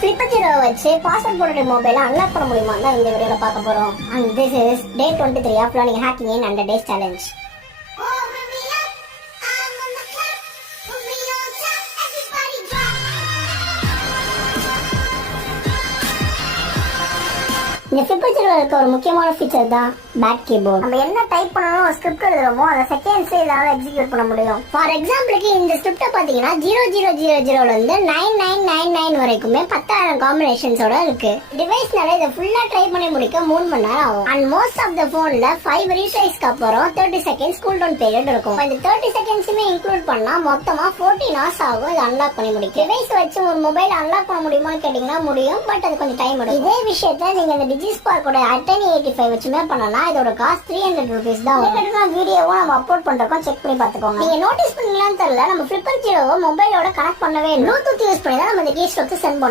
ஃபிளிப்பர் zero வச்சு password போடுற மொபைலை அன்லாக் பண்ண முடியுமா தான் இந்த வீடியோல பார்க்க போறோம். And this is day 23 of learning hacking in 100 days challenge. இந்த ஃபிளிப்பர் ஜீரோல இருக்க ஒரு முக்கியமான ஃபீச்சர் தான் பேக் கீபோர்ட். நம்ம என்ன டைப் பண்ணணும் ஒரு ஸ்கிரிப்ட் எழுதுறோமோ அதை செகண்ட்ஸ்ல இதனால எக்ஸிக்யூட் பண்ண முடியும். ஃபார் எக்ஸாம்பிளுக்கு இந்த ஸ்கிரிப்டை பாத்தீங்கன்னா 0000ல இருந்து 9999 வரைக்குமே 10,000 காம்பினேஷன்ஸோட இருக்கு. டிவைஸ்னால இதை ஃபுல்லா ட்ரை பண்ணி முடிக்க 3 மணி நேரம் ஆகும். அண்ட் மோஸ்ட் ஆஃப் த போன்ல 5 ரீட்ரைஸ்க்கு அப்புறம் 30 செகண்ட்ஸ் கூல் டவுன் பீரியட் இருக்கும். இந்த 30 செகண்ட்ஸுமே இன்க்ளூட் பண்ணா மொத்தமா 14 hours ஆகும் இது அன்லாக் பண்ணி முடிக்க. டிவைஸ் வச்சு ஒரு மொபைல் அன்லாக் பண்ண முடியுமான்னு கேட்டீங்கன்னா முடியும், பட் அது கொஞ்சம் டைம் எடுக்கும். இதே விஷயத்த நீங்க இந்த டிஜிஸ்பார்க்கோட A1085 வச்சுமே பண்ணலாம். இதோட காஸ்ட் 300 rupees தான். வீடியோவும் நம்ம அப்லோட் பண்றோம், செக் பண்ணி பாத்துக்கோங்க. நீங்க நோட்டீஸ் பண்ணீங்களான்னு தெரியல, நம்ம ஃபிளிப்பர் ஜீரோவை மொபைலோட கனெக்ட் பண்ணவே ப்ளூடூத் யூஸ் பண்ணி தான் நம்ம இந்த கீஸ்ட்ரோக்கு சென்ட் பண்ணோம்.